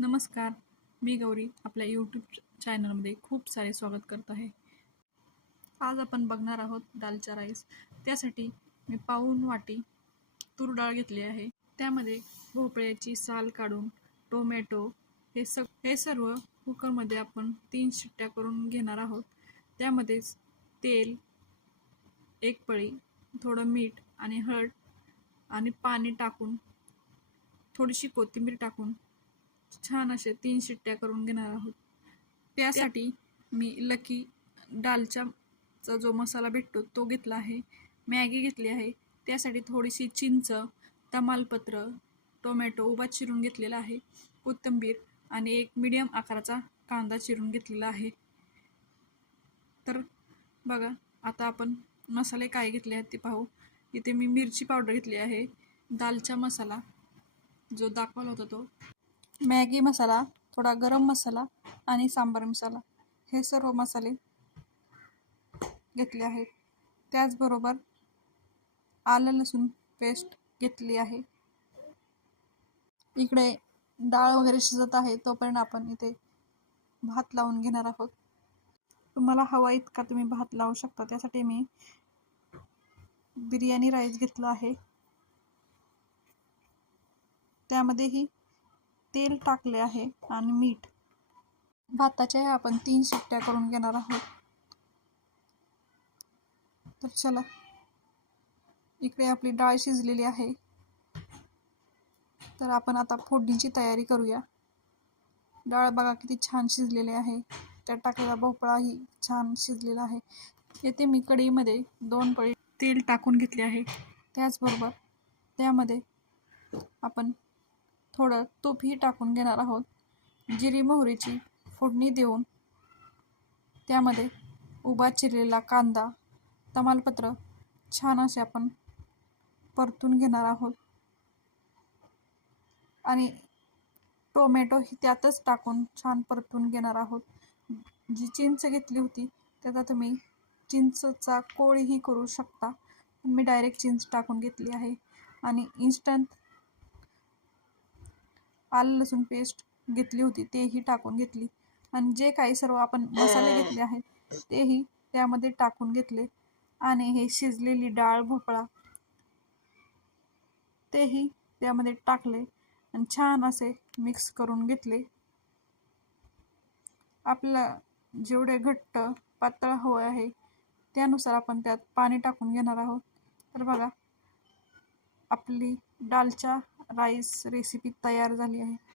नमस्कार, मी गौरी आपल्या यूट्यूब चॅनलमध्ये खूप सारे स्वागत करत आहे. आज आपण बघणार आहोत दालचा राईस. त्यासाठी मी पाऊण वाटी तूर डाळ घेतली आहे. त्यामध्ये भोपळ्याची साल काढून टोमॅटो हे सर्व कुकरमध्ये आपण 3 शिट्ट्या करून घेणार आहोत. त्यामध्येच तेल, एक पळी, थोडं मीठ आणि हळद आणि पाणी टाकून थोडीशी कोथिंबीर टाकून छान असे 3 शिट्ट्या करून घेणार आहोत. त्यासाठी मी लकी डालचा जो मसाला भेटतो तो घेतला आहे. मॅगी घेतली आहे. त्यासाठी थोडीशी चिंच, तमालपत्र, टोमॅटो उभा चिरून घेतलेला आहे, कोथिंबीर आणि एक मीडियम आकाराचा कांदा चिरून घेतलेला आहे. तर बघा, आता आपण मसाले काय घेतले आहेत ते पाहू. इथे मी मिरची पावडर घेतली आहे, दालचा मसाला जो दाखवला होता तो, मॅगी मसाला, थोडा गरम मसाला आणि सांबार मसाला हे सर्व मसाले घेतले आहेत. त्याचबरोबर आलं लसूण पेस्ट घेतली आहे. इकडे डाळ वगैरे शिजत आहे, तोपर्यंत आपण इथे भात लावून घेणार आहोत. तुम्हाला हवा इतका तुम्ही भात लावू शकता. त्यासाठी मी बिर्याणी राईस घेतला आहे. त्यामध्येही तेल टाकले आहे आणि मीठ. भाताच्या आपण 3 शिट्ट्या करून घेणार आहोत. तर चला, इकडे आपली डाळ शिजलेली आहे. तर आपण आता फोडणीची तयारी करूया. डाळ बघा किती छान शिजलेली आहे. त्यात टाकलेला भोपळाही छान शिजलेला आहे. येथे मी कढईमध्ये 2 पळी तेल टाकून घेतले आहे. त्याचबरोबर त्यामध्ये आपण थोडं तूपही टाकून घेणार आहोत. जिरी मोहरीची फोडणी देऊन त्यामध्ये उभा चिरलेला कांदा, तमालपत्र छान असे आपण परतून घेणार आहोत आणि टोमॅटो ही त्यातच टाकून छान परतून घेणार आहोत. जी चिंच घेतली होती त्याचा तुम्ही चिंचचा कोळीही करू शकता, पण मी डायरेक्ट चिंच टाकून घेतली आहे. आणि इन्स्टंट आलं लसूण पेस्ट घेतली होती तेही टाकून घेतली आणि जे काही सर्व आपण मसाले घेतले आहेत तेही त्यामध्ये टाकून घेतले आणि हे शिजलेली डाळ, भोपळा तेही त्यामध्ये टाकले आणि छान असे मिक्स करून घेतले. आपल्याला जेवढे घट्ट पातळ हवं आहे त्यानुसार आपण त्यात पाणी टाकून घेणार आहोत. तर बघा, आपली दालचा राईस रेसिपी तयार झाली आहे.